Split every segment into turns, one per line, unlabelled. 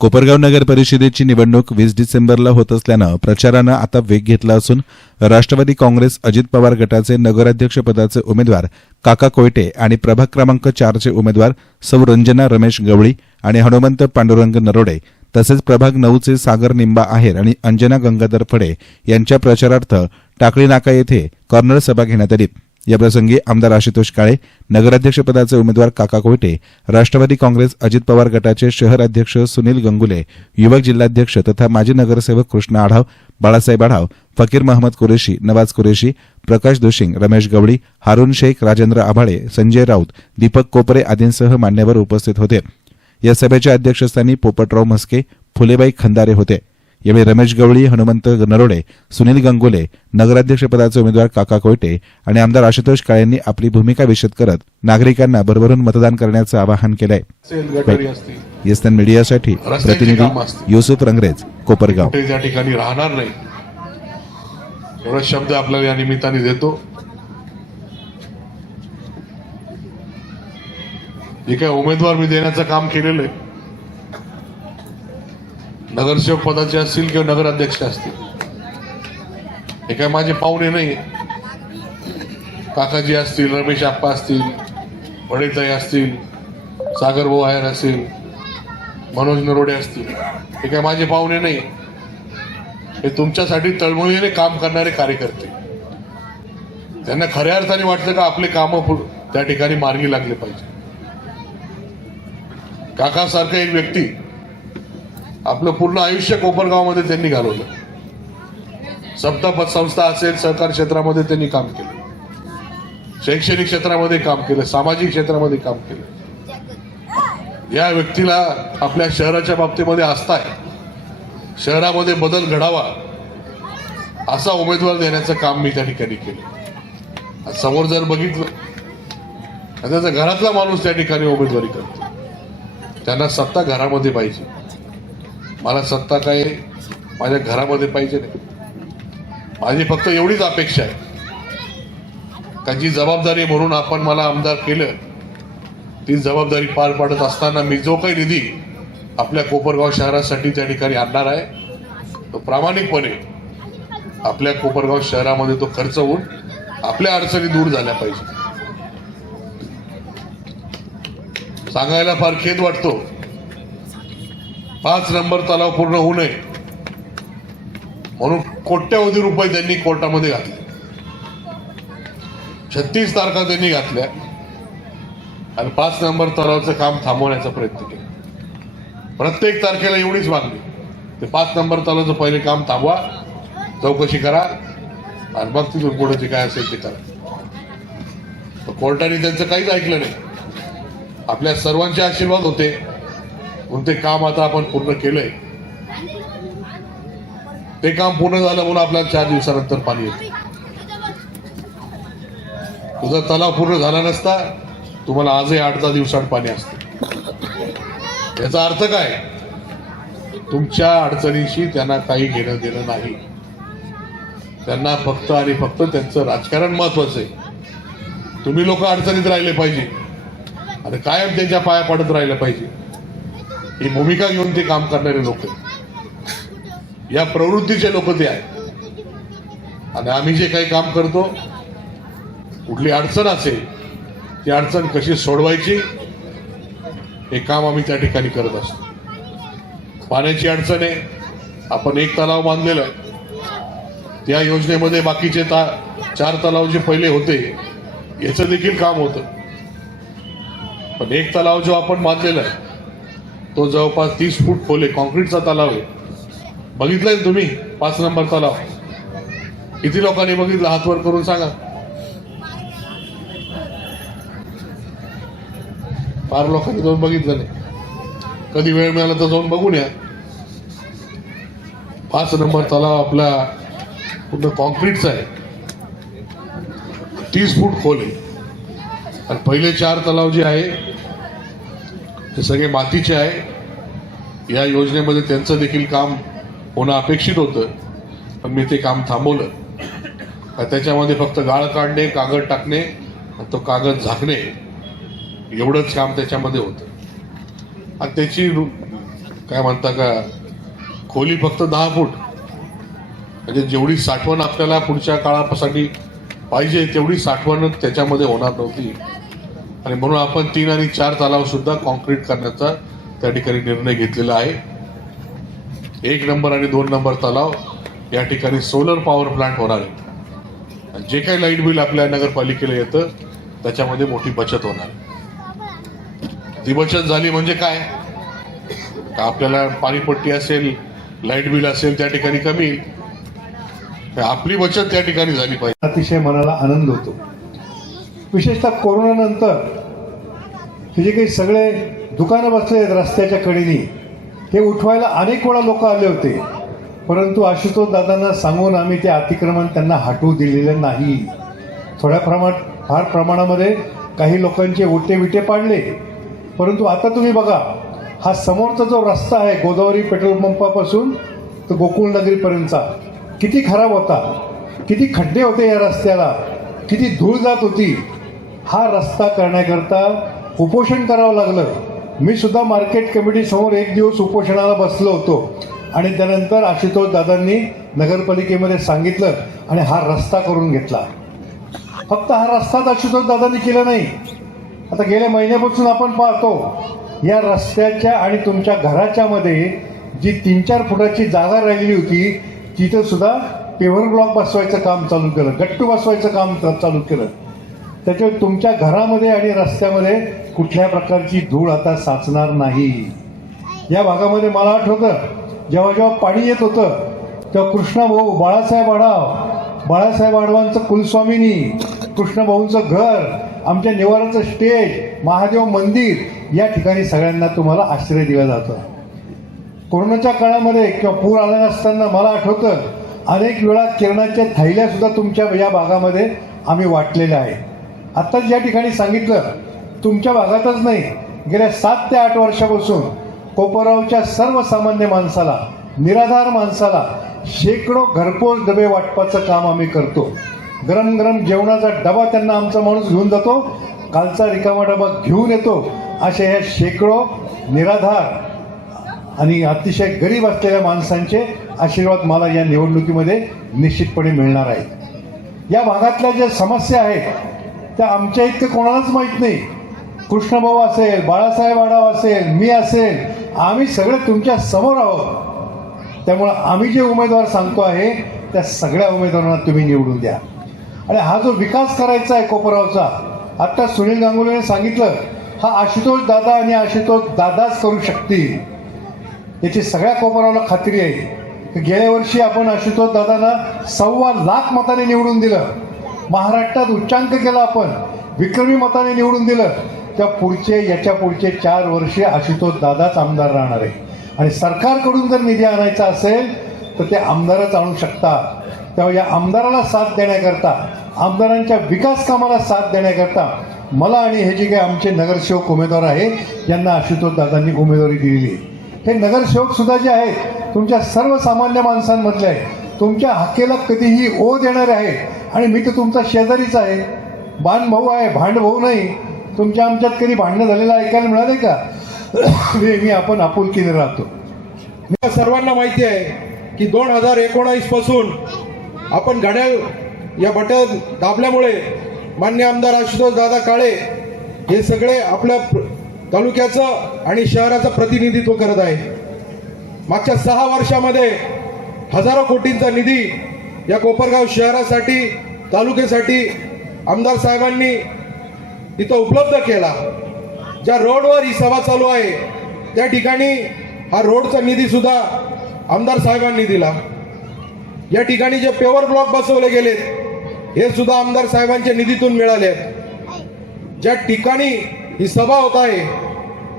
कोपरगाव नगर परिषदेची निवडणूक वीस डिसेंबरला होत असल्यानं प्रचारानं आता वेग घेतला असून राष्ट्रवादी काँग्रेस अजित पवार गटाचे नगराध्यक्षपदाचे उमेदवार काका कोयटे आणि प्रभाग क्रमांक चारचे उमेदवार सौ रंजना रमेश गवळी आणि हनुमंत पांडुरंग नरोडे तसेच प्रभाग नऊचे सागर निंबा आहेर आणि अंजना गंगाधर फडे यांच्या प्रचारार्थ टाकळी नाका येथे कॉर्नर सभा घेण्यात आली. याप्रसंगी आमदार आशुतोष काळे नगराध्यक्षपदाचे उमेदवार काका कोयटे राष्ट्रवादी काँग्रेस अजित पवार गटाचे शहर अध्यक्ष सुनील गंगुले युवक जिल्हाध्यक्ष तथा माजी नगरसेवक कृष्ण आढाव बाळासाहेब आढाव फकीर महम्मद कुरेशी नवाज कुरेशी प्रकाश दोशिंग रमेश गवळी हारून शेख राजेंद्र आभाळे संजय राऊत दीपक कोपरे आदींसह मान्यवर उपस्थित होते. या सभेच्या अध्यक्षस्थानी पोपटराव म्हस्के फुलेबाई खंदारे होते. यावेळी रमेश गवळी हनुमंत नरोडे सुनील गंगोले नगराध्यक्षपदाचे उमेदवार काका कोयटे आणि आमदार आशुतोष काळेंनी आपली भूमिका विशद करत नागरिकांना भरभरून मतदान करण्याचं आवाहन केलंय. येस्टर्न मीडियासाठी प्रतिनिधी. युसुफ रंगरेज कोपरगाव.
त्या ठिकाणी राहणार नाही. एवढा शब्द आपल्याला या निमित्ताने देतो. जे काय उमेदवार मी देण्याचं काम केलेलं आहे नगरसेवक पदाचे असतील किंवा नगराध्यक्ष असतील. हे काय माझे पाहुणे नाही काकाजी असतील रमेश आप्पा असतील वडेताई असतील सागर भाऊ असतील मनोज नरोडे असतील. हे काय माझे पाहुणे नाही हे तुमच्यासाठी तळमळीने काम करणारे कार्यकर्ते. त्यांना खऱ्या अर्थाने वाटतं का आपले कामं त्या ठिकाणी मार्गी लागले पाहिजे. काकासारखा एक व्यक्ती आपलं पूर्ण आयुष्य कोपरगावमध्ये त्यांनी घालवलं. सप्ताह संस्था असेल सहकार क्षेत्रामध्ये त्यांनी काम केलं. शैक्षणिक क्षेत्रामध्ये काम केलं सामाजिक क्षेत्रामध्ये काम केलं. या व्यक्तीला आपल्या शहराच्या बाबतीमध्ये आस्था आहे. शहरामध्ये बदल घडावा असा उमेदवार देण्याचं काम मी त्या ठिकाणी केलं. समोर जर बघितलं त्याचा घरातला माणूस त्या ठिकाणी उमेदवारी करतो. त्यांना सत्ता घरामध्ये पाहिजे. मला सत्ता काय माझ्या घरामध्ये पाहिजे नाही. माझी फक्त एवढीच अपेक्षा आहे. का जी जबाबदारी म्हणून आपण मला आमदार केलं ती जबाबदारी पार पाडत असताना मी जो काही निधी आपल्या कोपरगाव शहरासाठी त्या ठिकाणी आणणार आहे तो प्रामाणिकपणे आपल्या कोपरगाव शहरामध्ये तो खर्च होऊन आपल्या अडचणी दूर झाल्या पाहिजे. सांगायला फार खेद वाटतो. पाच नंबर तलाव पूर्ण होऊ नये. म्हणून कोट्यवधी रुपये त्यांनी कोर्टामध्ये घातले. छत्तीस तारखा त्यांनी घातल्या. आणि पाच नंबर तलावाचं काम थांबवण्याचा प्रयत्न केला. प्रत्येक तारखेला एवढीच मागणी. ते पाच नंबर तलावाचं पहिले काम थांबवा चौकशी करा आणि मग तिथून पुढे जे काय असेल ते करा. तर कोर्टाने त्यांचं काहीच ऐकलं नाही. आपल्या सर्वांचे आशीर्वाद होते. म्हणून ते काम आता आपण पूर्ण केलंय? ते काम पूर्ण झालं म्हणून आपल्याला चार दिवसानंतर पाणी येतं. तुझा तलाव पूर्ण झाला नसता तुम्हाला आजही आठ दहा दिवसात पाणी असतं. याचा अर्थ काय? तुमच्या अडचणीशी त्यांना काही घेणं देणं नाही. त्यांना फक्त आणि फक्त त्यांचं राजकारण महत्वाचं आहे. तुम्ही लोक अडचणीत राहिले पाहिजे. आणि कायम त्यांच्या पाया पडत राहिलं पाहिजे. ही भूमिका घेऊन ते काम करणारे लोक. या प्रवृत्तीचे लोक ते आहेत. आणि आम्ही जे काही काम करतो कुठली अडचण असेल ती अडचण कशी सोडवायची हे काम आम्ही त्या ठिकाणी करत असतो. पाण्याची अडचण आहे आपण एक तलाव बांधलेला आहे. त्या योजनेमध्ये बाकीचे ता चार तलाव जे पहिले होते याचं देखील काम होतं. पण एक तलाव जो आपण बांधलेला आहे तो जवळपास तीस फूट खोल आहे कॉन्क्रीटचा तलाव आहे. बघितलंय ना तुम्ही? पाच नंबर तलाव. किती लोकांनी बघितलं? हातवर करून सांगा. फार लोकांनी जाऊन बघितलं नाही. कधी वेळ मिळाला तर जाऊन बघून या. पाच नंबर तलाव आपला पूर्ण कॉन्क्रीटचा आहे. तीस फूट खोल. आहे आणि पहिले चार तलाव जे आहे ते सगळे मातीचे आहे. या योजनेमध्ये त्यांचं देखील काम होणं अपेक्षित होतं. पण मी ते काम थांबवलं. त्याच्यामध्ये फक्त गाळ काढणे कागद टाकणे तो कागद झाकणे एवढंच काम त्याच्यामध्ये होतं. आणि त्याची काय म्हणता का खोली फक्त दहा फूट. म्हणजे जेवढी साठवण आपल्याला पुढच्या काळासाठी पाहिजे तेवढी साठवण त्याच्यामध्ये होणार नव्हती. आणि म्हणून आपण तीन आणि चार तलाव सुद्धा कॉन्क्रीट करण्याचा त्या ठिकाणी निर्णय घेतलेला आहे. एक नंबर आणि दोन नंबर तलाव या ठिकाणी सोलर पॉवर प्लांट होणार आहे. आणि जे काही लाइट बिल आपल्या नगरपालिकेला येतं त्याच्यामध्ये मोठी बचत होणार. ती बचत झाली म्हणजे काय? का आपल्याला पाणीपट्टी असेल लाइट बिल असेल त्या ठिकाणी कमी तर आपली बचत त्या ठिकाणी झाली पाहिजे.
अतिशय मनाला आनंद होतो. विशेषतः कोरोनानंतर हे जे काही सगळे दुकानं बसले आहेत रस्त्याच्या कडेनी ते उठवायला अनेक वेळा लोक आले होते. परंतु आशुतोष दादांना सांगून आम्ही ते अतिक्रमण त्यांना हटवू दिलेलं नाही. थोड्या प्रमाण फार प्रमाणामध्ये काही लोकांचे ओटे विटे पाडले. परंतु आता तुम्ही बघा हा समोरचा जो रस्ता आहे गोदावरी पेट्रोल पंपापासून तर गोकुळ नगरीपर्यंतचा किती खराब होता. किती खड्डे होते या रस्त्याला. किती धूळ जात होती. हा रस्ता करण्याकरता उपोषण करावं लागलं. मी सुद्धा मार्केट कमिटीसमोर एक दिवस उपोषणाला बसलो होतो. आणि त्यानंतर आशुतोष दादांनी नगरपालिकेमध्ये सांगितलं आणि हा रस्ता करून घेतला. फक्त हा रस्ताच आशुतोष दादांनी केला नाही. आता गेल्या महिन्यापासून आपण पाहतो या रस्त्याच्या आणि तुमच्या घराच्या मध्ये जी तीन चार फुटाची जागा राहिली होती तिथं सुद्धा पेव्हर ब्लॉक बसवायचं काम चालू केलं गट्टू बसवायचं काम चालू केलं. त्याच्यामुळे तुमच्या घरामध्ये आणि रस्त्यामध्ये कुठल्या प्रकारची धूळ आता साचणार नाही. या भागामध्ये मला आठवतं जेव्हा जेव्हा पाणी येत होतं तेव्हा कृष्णाभाऊ बाळासाहेब आढाव बाळासाहेब आढावांचं कुलस्वामिनी कृष्णभाऊंचं घर आमच्या निवाराचं स्टेज महादेव मंदिर या ठिकाणी सगळ्यांना तुम्हाला आश्रय दिलं जातं. कोरोनाच्या काळामध्ये किंवा पूर आला नसताना मला आठवतं अनेक वेळा किरणाच्या थैल्यासुद्धा तुमच्या या भागामध्ये आम्ही वाटलेल्या आहे आत्ताच ज्या ठिकाणी सांगितलं तुमच्या भागातच नाही गेल्या सात ते आठ वर्षापासून कोपरावच्या सर्वसामान्य माणसाला निराधार माणसाला शेकडो घरपोच डबे वाटपाचं काम आम्ही करतो. गरम गरम जेवणाचा डबा त्यांना आमचा माणूस घेऊन जातो कालचा रिकामा डबा घेऊन येतो अशा ह्या शेकडो निराधार आणि अतिशय गरीब असलेल्या माणसांचे आशीर्वाद मला या निवडणुकीमध्ये निश्चितपणे मिळणार आहेत. या भागातल्या ज्या समस्या आहेत त्या आमच्या इतकं कोणालाच माहीत नाही. कृष्णभाऊ असेल बाळासाहेब आढाव असेल मी असेल आम्ही सगळे तुमच्यासमोर आहोत. त्यामुळं आम्ही जे उमेदवार सांगतो आहे त्या सगळ्या उमेदवारांना तुम्ही निवडून द्या. आणि हा जो विकास करायचा आहे कोपरावचा आत्ता सुनील गांगुलीने सांगितलं हा आशुतोष दादा आणि आशुतोष दादाच करू शकतील. याची सगळ्या कोपरावला खात्री आहे. की गेल्या वर्षी आपण आशुतोष दादांना सव्वा लाख मताने निवडून दिलं. महाराष्ट्रात उच्चांक केला आपण. विक्रमी मताने निवडून दिलं. त्या पुढचे याच्या पुढचे चार वर्षे आशुतोष दादाच आमदार राहणार आहे. आणि सरकारकडून जर निधी आणायचा असेल तर ते आमदारच आणू शकता. तेव्हा या आमदाराला साथ देण्याकरता आमदारांच्या विकास कामाला साथ देण्याकरता मला आणि हे जे काही आमचे नगरसेवक उमेदवार आहे यांना आशुतोष दादांनी उमेदवारी दिलेली. आहे हे नगरसेवक सुद्धा जे आहेत तुमच्या सर्वसामान्य माणसांमधले आहेत. तुमच्या हक्केला कधीही ओ देणारे आहे आणि मी तर तुमचा शेजारीच आहे. बाण भाऊ आहे भांड भाऊ नाही. तुमच्या आमच्यात कधी भांडणं झालेलं ऐकायला मिळाले का? नेहमी आपण आपुलकीने राहतो.
मला सर्वांना माहिती आहे की दोन हजार एकोणावीसपासून आपण घड्याळ या बटन दाबल्यामुळे मान्य आमदार आशुतोष दादा काळे हे सगळे आपल्या तालुक्याचं आणि शहराचं प्रतिनिधित्व करत आहे मागच्या सहा वर्षामध्ये हजारो कोटींचा निधी या कोपरगाव शहरासाठी तालुक्यासाठी आमदार साहेबांनी तिथं उपलब्ध केला. ज्या रोडवर ही सभा चालू आहे त्या ठिकाणी हा रोडचा निधी सुद्धा आमदार साहेबांनी दिला. या ठिकाणी जे पेवर ब्लॉक बसवले गेलेत हे सुद्धा आमदार साहेबांच्या निधीतून मिळाले ज्या ठिकाणी ही सभा होत आहे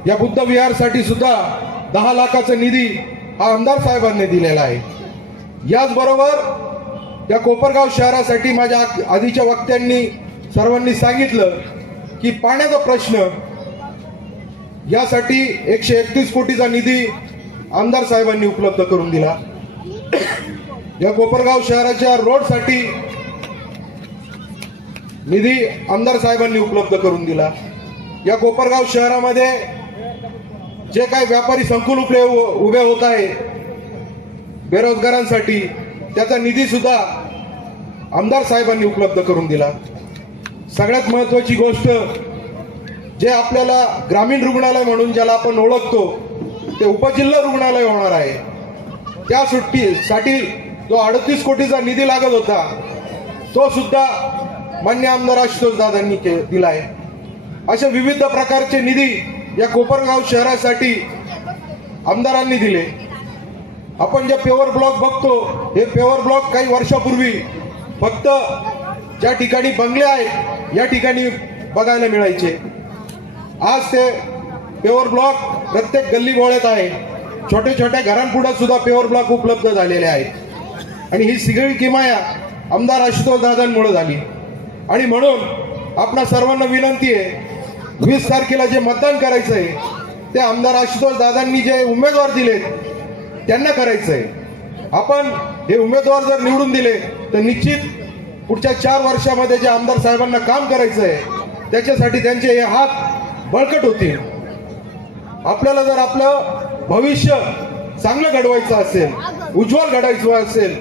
या बुद्ध विहारसाठी सुद्धा दहा लाखाचा निधी हा आमदार साहेबांनी दिलेला आहे. याचबरोबर या कोपरगाव शहरासाठी माझ्या आधीच्या वक्त्यांनी सर्वांनी सांगितलं की पाण्याचा प्रश्न यासाठी एकशे एकतीस कोटीचा निधी आमदार साहेबांनी उपलब्ध करून दिला. या कोपरगाव शहराच्या रोडसाठी निधी आमदार साहेबांनी उपलब्ध करून दिला. या कोपरगाव शहरामध्ये जे काही व्यापारी संकुल उभे उभे होत आहे बेरोजगारांसाठी त्याचा निधी सुद्धा आमदार साहेबांनी उपलब्ध करून दिला. सगळ्यात महत्वाची गोष्ट जे आपल्याला ग्रामीण रुग्णालय म्हणून ज्याला आपण ओळखतो ते उपजिल्हा रुग्णालय होणार आहे. त्या सुट्टीसाठी जो अडतीस कोटीचा निधी लागत होता तो सुद्धा मान्य आमदार आशुतोष दादांनी दिला दिलाय असे विविध प्रकारचे निधी या कोपरगाव शहरासाठी आमदारांनी दिले. आपण जे पेवर ब्लॉक बघतो हे पेवर ब्लॉक काही वर्षापूर्वी फक्त ज्या ठिकाणी बंगले आहेत या ठिकाणी बघायला मिळायचे. आज ते पेवर ब्लॉक प्रत्येक गल्ली बोळ्यात आहे. छोट्या छोट्या घरांपुढे सुद्धा पेवर ब्लॉक उपलब्ध झालेले आहेत. आणि ही सगळी किमाया आमदार आशुतोष दादांमुळे झाली. आणि म्हणून आपणा सर्वांना विनंती आहे वीस तारखेला जे मतदान करायचं आहे ते आमदार आशुतोष दादांनी जे उमेदवार दिलेत त्यांना करायचं आहे आपण हे उमेदवार जर निवडून दिले तर निश्चित पुढच्या चार वर्षामध्ये जे आमदार साहेबांना काम करायचं आहे त्याच्यासाठी त्यांचे हे हात बळकट होतील. आपल्याला जर आपलं भविष्य चांगलं घडवायचं असेल उज्ज्वल घडायचं असेल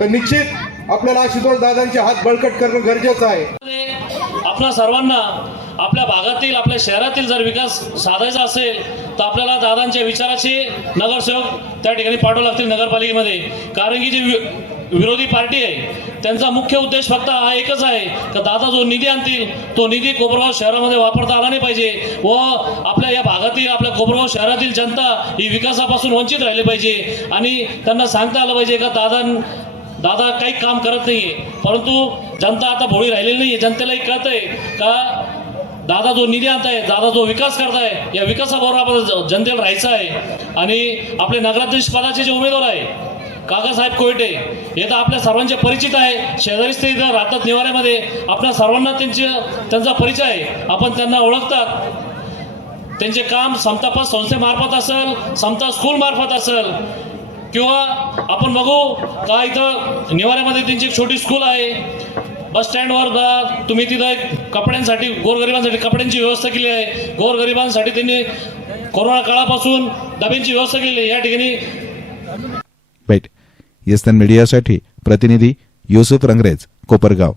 तर निश्चित आपल्याला आशुतोष दादांचे हात बळकट करणं गरजेचं आहे.
आपल्या सर्वांना आपल्या भागातील आपल्या शहरातील जर विकास साधायचा असेल तर आपल्याला दादांच्या विचाराचे नगरसेवक त्या ठिकाणी पाठवावे लागतील नगरपालिकेमध्ये. कारण की जी वि- विरोधी पार्टी आहे त्यांचा मुख्य उद्देश फक्त हा एकच आहे तर दादा जो निधी आणतील तो निधी कोपरगाव शहरामध्ये वापरता आला नाही पाहिजे व आपल्या या भागातील आपल्या कोपरगाव शहरातील जनता ही विकासापासून वंचित राहिली पाहिजे. आणि त्यांना सांगता आलं पाहिजे का दादा दादा काही काम करत नाहीये परंतु जनता आता भोळी राहिलेली नाहीये. जनतेलाही कळत आहे का दादा जो निधी आणताय दादा जो विकास करताय या विकासाबरोबर आपण जनतेला राहायचं आहे. आणि आपले नगराध्यक्ष पदाचे जे उमेदवार आहे काकासाहेब कोयटे हे तर आपल्या सर्वांचे परिचित आहे. शेजारीच ते इथं राहतात निवाऱ्यामध्ये. आपल्या सर्वांना त्यांचे त्यांचा परिचय आहे. आपण त्यांना ओळखतात. त्यांचे काम समता संस्थेमार्फत असेल समता स्कूल मार्फत असेल किंवा आपण बघू का इथं निवाऱ्यामध्ये त्यांची एक छोटी स्कूल आहे. बस स्टँडवर तुम्ही तिथं एक कपड्यांसाठी गोरगरिबांसाठी कपड्यांची व्यवस्था केली आहे. गोरगरिबांसाठी त्यांनी कोरोना काळापासून डब्यांची व्यवस्था केली आहे. या ठिकाणी
बैठ मीडियासाठी प्रतिनिधी युसुफ रंगरेज कोपरगाव.